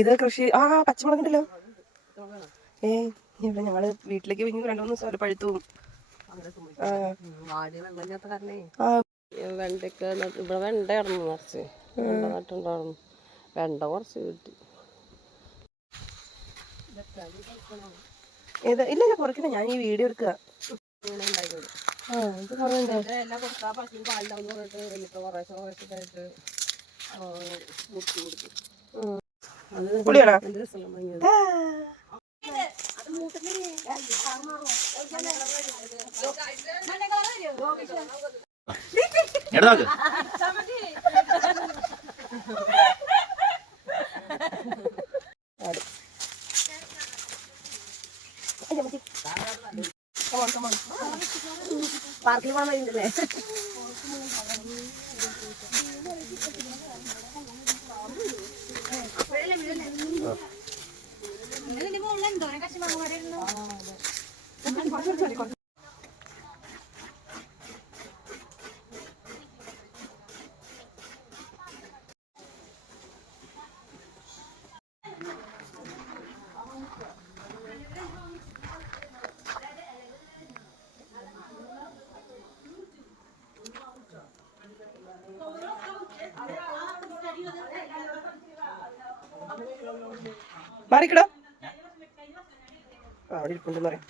ഇത് കൃഷി പച്ചമുളകുണ്ടല്ലോ. ഇവിടെ ഞങ്ങള് വീട്ടിലേക്ക് പോയി 2-3 ദിവസം പഴുത്തു. വെണ്ടയ്ക്ക് ഇവിടെ വെണ്ട ഇടന്നു നിറച്ച് വെണ്ട നട്ടുണ്ടായിരുന്നു. വെണ്ട കുറച്ച് കിട്ടി. ഇല്ല കുറയ്ക്കണ, ഞാൻ ഈ വീഡിയോ എടുക്കുക. പുളിയാണോ? പാർക്കിൽ പോകാൻ വരുന്നുണ്ടല്ലേ? മാറിക്കടോ. അവിടെ ഇരിപ്പുണ്ടെന്ന് പറയാം.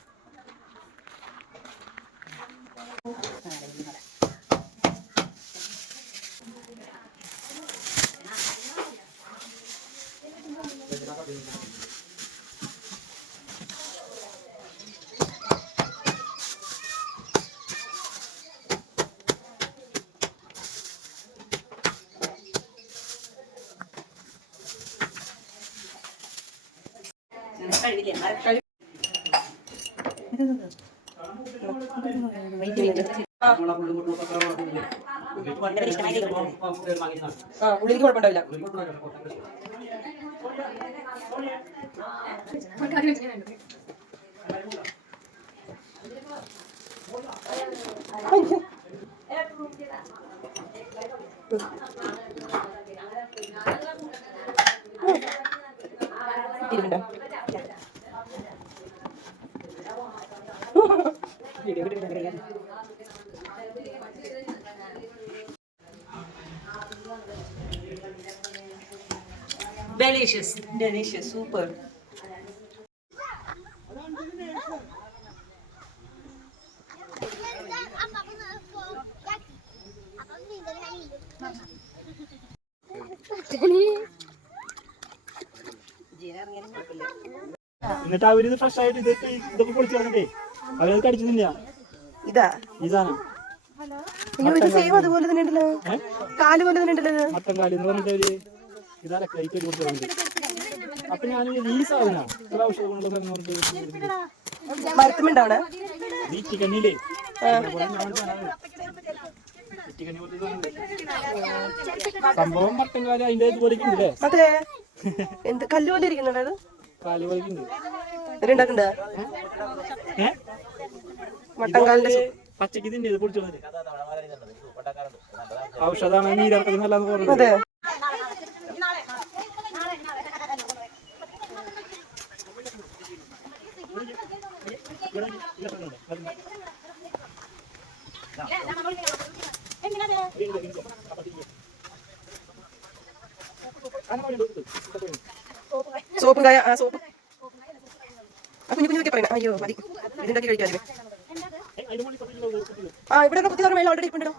ഉള്ളിലേക്ക് കുഴപ്പമുണ്ടാവില്ല. Delicious. Delicious, super. എന്നിട്ട് അവരിത് ഫ്രഷ് ആയിട്ട് ഇതൊക്കെ പൊളിച്ചു പറഞ്ഞിട്ടേ അവരത് കടിക്കുന്നില്ല. ഇതാണ് സെയിം അതുപോലെ തന്നെ ഉണ്ടല്ലോ, കാല് പോലെ തന്നെ ഉണ്ടല്ലോ, മട്ടൻ കാല് എന്ന് പറഞ്ഞിട്ട് അവര് ഇതാണ് കൈക്ക് കൊടുത്തു പറഞ്ഞത്. അപ്പൊ ഞാൻ ഈ സാധനം ഇത്ര ഔഷധമുള്ള മരത്തുമുണ്ടാവണേ കണ്ണിയില്ലേ സംഭവം മട്ടൻ കാല് അതിന്റെ ഇതുപോലെ ഉണ്ടല്ലേ? അതെ, എന്ത് കല്ല് പോലെ ഇരിക്കുന്നുണ്ട്, കാല് പോലെ ഉണ്ട്. ഉണ്ടാക്കണ്ട മട്ടൻ കാലിന്റെ പച്ചക്ക് ഇതിന്റെ ഇത് പൊടിച്ചു ഔഷധമാണ്, നീരിറക്കുന്നത് നല്ലതെന്ന് പറഞ്ഞു. അതെ, സോപ്പും കായ സോപ്പ് കുഞ്ഞു കുഞ്ഞൊക്കെ പറയുന്നത്. അയ്യോ മതി, ഇതുണ്ടാക്കി കഴിക്കാതെ. ഇവിടെ കുത്തി മേലെ ഓൾറെഡി ഇപ്പുണ്ടോ.